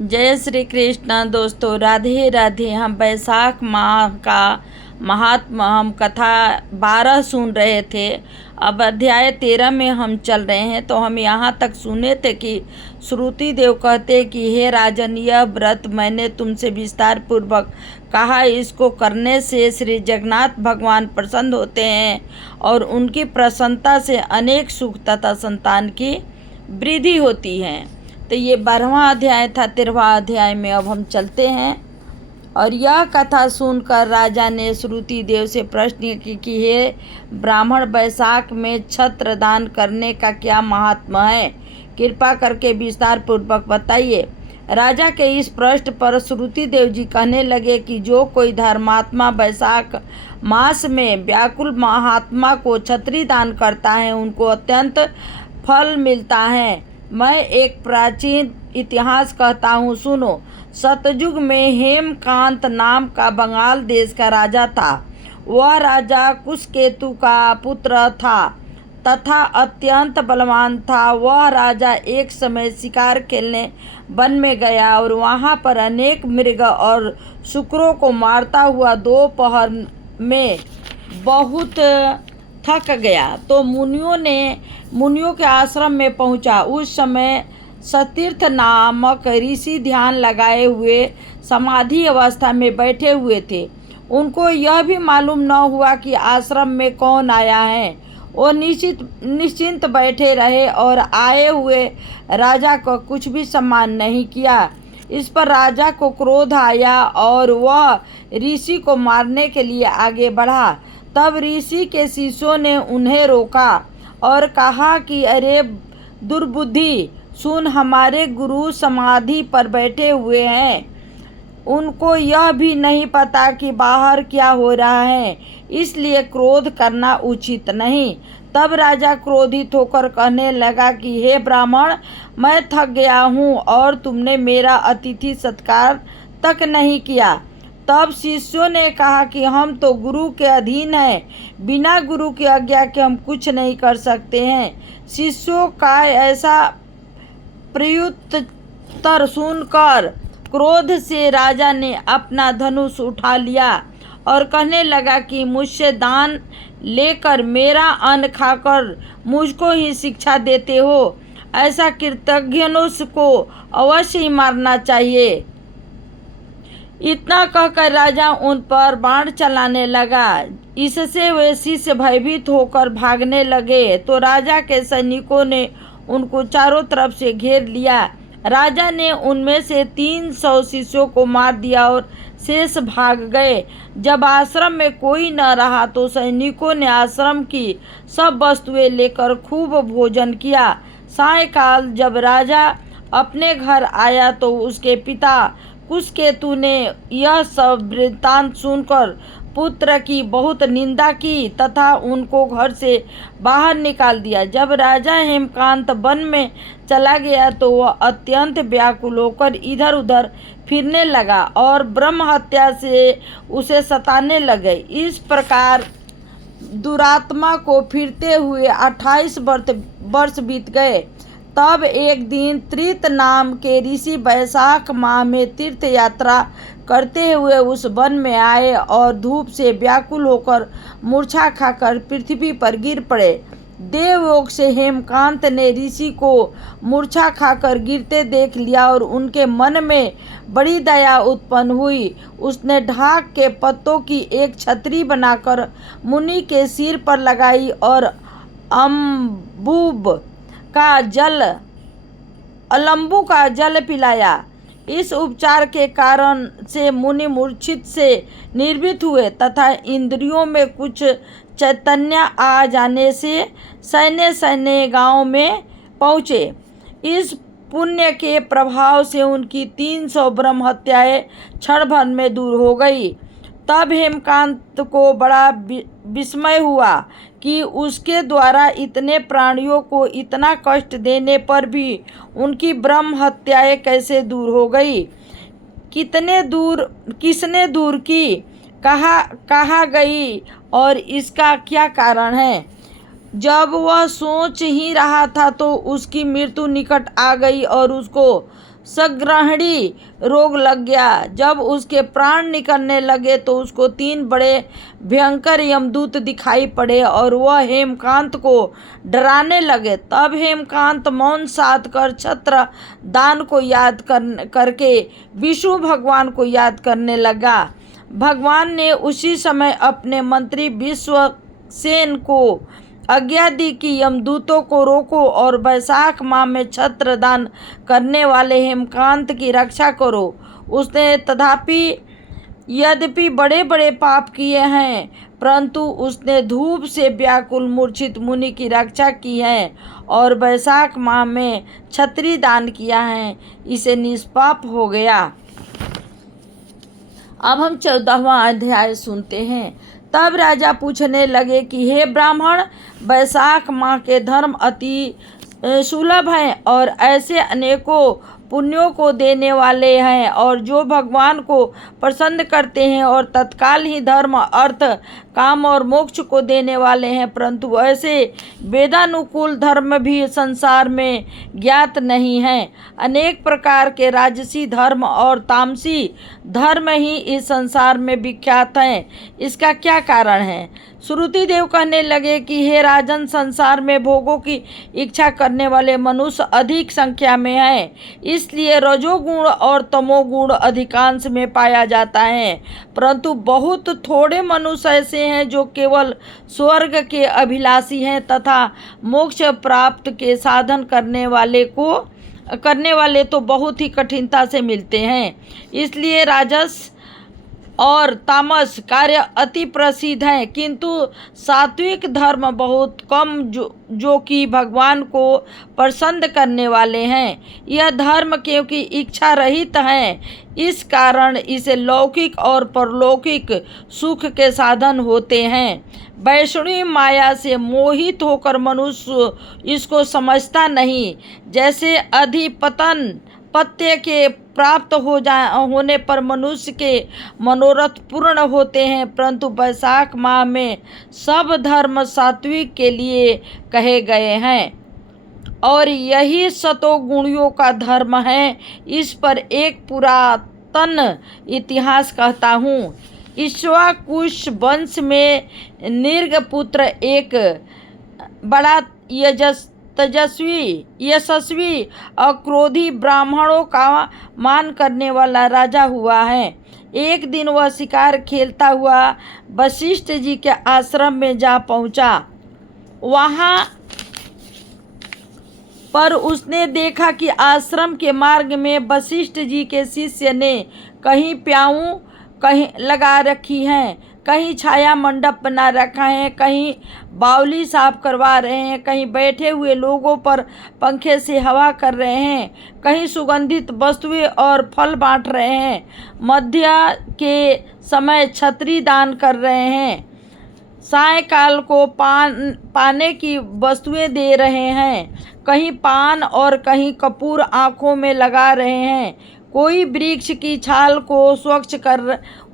जय श्री कृष्ण। दोस्तों राधे राधे। हम बैसाख माह का महात्मा हम कथा 12 सुन रहे थे। अब अध्याय 13 में हम चल रहे हैं। तो हम यहाँ तक सुने थे कि श्रुति देव कहते कि हे राजन, यह व्रत मैंने तुमसे विस्तार पूर्वक कहा। इसको करने से श्री जगन्नाथ भगवान प्रसन्न होते हैं और उनकी प्रसन्नता से अनेक सुख तथा संतान की वृद्धि होती है। तो ये 12वां अध्याय था। 13वां अध्याय में अब हम चलते हैं। और यह कथा सुनकर राजा ने श्रुति देव से प्रश्न की कि हे ब्राह्मण, बैसाख में छत्र दान करने का क्या महात्मा है? कृपा करके विस्तार पूर्वक बताइए। राजा के इस प्रश्न पर श्रुति देव जी कहने लगे कि जो कोई धर्मात्मा बैसाख मास में व्याकुल महात्मा को छत्री दान करता है, उनको अत्यंत फल मिलता है। मैं एक प्राचीन इतिहास कहता हूँ, सुनो। सतयुग में हेमकांत नाम का बंगाल देश का राजा था। वह राजा कुशकेतु का पुत्र था तथा अत्यंत बलवान था। वह राजा एक समय शिकार खेलने वन में गया और वहाँ पर अनेक मृग और शुकरों को मारता हुआ दोपहर में बहुत थक गया तो मुनियों के आश्रम में पहुंचा। उस समय सतीर्थ नामक ऋषि ध्यान लगाए हुए समाधि अवस्था में बैठे हुए थे। उनको यह भी मालूम न हुआ कि आश्रम में कौन आया है। वो निश्चिंत बैठे रहे और आए हुए राजा को कुछ भी सम्मान नहीं किया। इस पर राजा को क्रोध आया और वह ऋषि को मारने के लिए आगे बढ़ा। तब ऋषि के शिष्यों ने उन्हें रोका और कहा कि अरे दुर्बुद्धि, सुन, हमारे गुरु समाधि पर बैठे हुए हैं। उनको यह भी नहीं पता कि बाहर क्या हो रहा है, इसलिए क्रोध करना उचित नहीं। तब राजा क्रोधित होकर कहने लगा कि हे ब्राह्मण, मैं थक गया हूँ और तुमने मेरा अतिथि सत्कार तक नहीं किया। तब शिष्यों ने कहा कि हम तो गुरु के अधीन हैं, बिना गुरु की आज्ञा के हम कुछ नहीं कर सकते हैं। शिष्यों का ऐसा प्रत्युत्तर सुनकर क्रोध से राजा ने अपना धनुष उठा लिया और कहने लगा कि मुझसे दान लेकर मेरा अन्न खाकर मुझको ही शिक्षा देते हो। ऐसा कृतघ्नों को अवश्य ही मारना चाहिए। इतना कहकर राजा उन पर बाण चलाने लगा। इससे वे शिष्य भयभीत होकर भागने लगे तो राजा के सैनिकों ने उनको चारों तरफ से घेर लिया। राजा ने उनमें से 300 शिष्यों को मार दिया और शेष भाग गए। जब आश्रम में कोई न रहा तो सैनिकों ने आश्रम की सब वस्तुएं लेकर खूब भोजन किया। सायंकाल जब राजा अपने घर आया तो उसके पिता कुशकेतु ने यह सब वृत्तांत सुनकर पुत्र की बहुत निंदा की तथा उनको घर से बाहर निकाल दिया। जब राजा हेमकांत वन में चला गया तो वह अत्यंत व्याकुल होकर इधर उधर फिरने लगा और ब्रह्म हत्या से उसे सताने लगे। इस प्रकार दुरात्मा को फिरते हुए 28 वर्ष बीत गए। तब एक दिन त्रित नाम के ऋषि बैसाख माह में तीर्थ यात्रा करते हुए उस वन में आए और धूप से व्याकुल होकर मूर्छा खाकर पृथ्वी पर गिर पड़े। देवलोक से हेमकांत ने ऋषि को मूर्छा खाकर गिरते देख लिया और उनके मन में बड़ी दया उत्पन्न हुई। उसने ढाक के पत्तों की एक छतरी बनाकर मुनि के सिर पर लगाई और अलंबू का जल पिलाया। इस उपचार के कारण से मुनि मूर्छित से निर्भीत हुए तथा इंद्रियों में कुछ चैतन्य आ जाने से सैन्य गांव में पहुँचे। इस पुण्य के प्रभाव से उनकी 300 ब्रह्म हत्याएं क्षण भर में दूर हो गई। तब हेमकांत को बड़ा विस्मय हुआ कि उसके द्वारा इतने प्राणियों को इतना कष्ट देने पर भी उनकी ब्रह्म हत्याएं कैसे दूर हो गई। किसने दूर की, कहाँ गई और इसका क्या कारण है? जब वह सोच ही रहा था तो उसकी मृत्यु निकट आ गई और उसको संग्रहणी रोग लग गया। जब उसके प्राण निकलने लगे तो उसको 3 बड़े भयंकर यमदूत दिखाई पड़े और वह हेमकांत को डराने लगे। तब हेमकांत मौन साध कर छत्र दान को याद करके विष्णु भगवान को याद करने लगा। भगवान ने उसी समय अपने मंत्री विश्वसेन को आज्ञा दी कि यमदूतों को रोको और वैशाख माह में छत्र दान करने वाले हेमकांत की रक्षा करो। उसने यद्यपि बड़े बड़े पाप किए हैं, परंतु उसने धूप से व्याकुल मूर्छित मुनि की रक्षा की है और वैशाख माह में छत्री दान किया है, इसे निष्पाप हो गया। अब हम 14वां अध्याय सुनते हैं। तब राजा पूछने लगे कि हे ब्राह्मण, वैशाख माह के धर्म अति सुलभ हैं और ऐसे अनेकों पुण्यों को देने वाले हैं और जो भगवान को प्रसन्न करते हैं और तत्काल ही धर्म, अर्थ, काम और मोक्ष को देने वाले हैं, परंतु ऐसे वेदानुकूल धर्म भी संसार में ज्ञात नहीं हैं। अनेक प्रकार के राजसी धर्म और तामसी धर्म ही इस संसार में विख्यात हैं। इसका क्या कारण है? श्रुति देव कहने लगे कि हे राजन, संसार में भोगों की इच्छा करने वाले मनुष्य अधिक संख्या में हैं, इसलिए रजोगुण और तमोगुण अधिकांश में पाया जाता है, परंतु बहुत थोड़े मनुष्य ऐसे हैं जो केवल स्वर्ग के अभिलाषी हैं तथा मोक्ष प्राप्त के साधन करने वाले तो बहुत ही कठिनता से मिलते हैं। इसलिए राजस और तामस कार्य अति प्रसिद्ध हैं, किंतु सात्विक धर्म बहुत कम जो कि भगवान को प्रसन्न करने वाले हैं। यह धर्म क्योंकि इच्छा रहित है, इस कारण इसे लौकिक और परलौकिक सुख के साधन होते हैं। वैष्णवी माया से मोहित होकर मनुष्य इसको समझता नहीं। जैसे अधिपतन पत्य के प्राप्त होने पर मनुष्य के मनोरथ पूर्ण होते हैं, परंतु वैशाख माह में सब धर्म सात्विक के लिए कहे गए हैं और यही सतोगुणियों का धर्म है। इस पर एक पुरातन इतिहास कहता हूँ। इक्ष्वाकुश वंश में निर्गपुत्र एक बड़ा यशस्वी अक्रोधी ब्राह्मणों का मान करने वाला राजा हुआ है। एक दिन वह शिकार खेलता हुआ वशिष्ठ जी के आश्रम में जा पहुंचा। वहां पर उसने देखा कि आश्रम के मार्ग में वशिष्ठ जी के शिष्य ने कहीं प्याऊ कहीं लगा रखी हैं, कहीं छाया मंडप बना रखा है, कहीं बावली साफ करवा रहे हैं, कहीं बैठे हुए लोगों पर पंखे से हवा कर रहे हैं, कहीं सुगंधित वस्तुएं और फल बांट रहे हैं, मध्य के समय छत्री दान कर रहे हैं, सायंकाल को पाने की वस्तुएं दे रहे हैं, कहीं पान और कहीं कपूर आँखों में लगा रहे हैं, कोई वृक्ष की छाल को स्वच्छ कर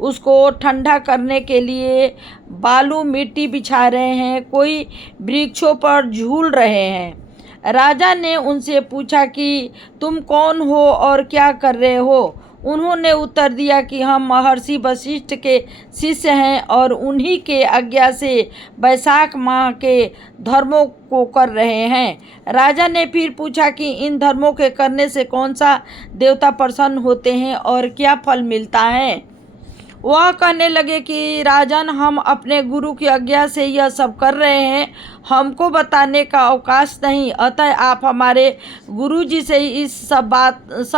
उसको ठंडा करने के लिए बालू मिट्टी बिछा रहे हैं, कोई वृक्षों पर झूल रहे हैं। राजा ने उनसे पूछा कि तुम कौन हो और क्या कर रहे हो? उन्होंने उत्तर दिया कि हम महर्षि वशिष्ठ के शिष्य हैं और उन्हीं के आज्ञा से वैशाख माह के धर्मों को कर रहे हैं। राजा ने फिर पूछा कि इन धर्मों के करने से कौन सा देवता प्रसन्न होते हैं और क्या फल मिलता है? वह कहने लगे कि राजन, हम अपने गुरु की आज्ञा से यह सब कर रहे हैं, हमको बताने का अवकाश नहीं, अतः आप हमारे गुरु जी से इस सब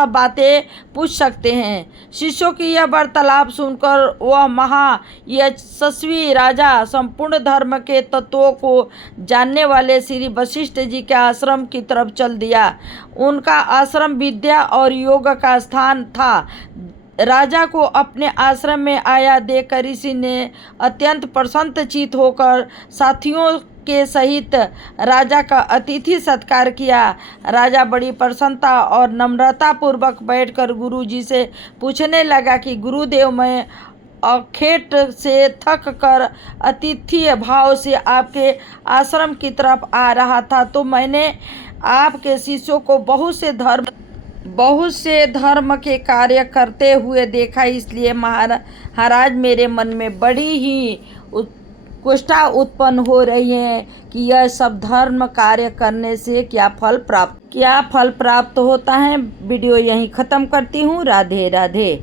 बातें पूछ सकते हैं। शिष्यों की यह वार्तालाप सुनकर वह यशस्वी राजा संपूर्ण धर्म के तत्वों को जानने वाले श्री वशिष्ठ जी के आश्रम की तरफ चल दिया। उनका आश्रम विद्या और योग का स्थान था। राजा को अपने आश्रम में आया देखकर ऋषि ने अत्यंत प्रसन्नचित्त होकर साथियों के सहित राजा का अतिथि सत्कार किया। राजा बड़ी प्रसन्नता और नम्रता पूर्वक बैठकर गुरु जी से पूछने लगा कि गुरुदेव, मैं अखेट से थक कर अतिथि भाव से आपके आश्रम की तरफ आ रहा था, तो मैंने आपके शिष्यों को बहुत से धर्म बहुत से धर्म के कार्य करते हुए देखा, इसलिए महाराज मेरे मन में बड़ी ही कुष्ठा उत्पन्न हो रही है कि यह सब धर्म कार्य करने से क्या फल प्राप्त होता है। वीडियो यहीं ख़त्म करती हूँ। राधे राधे।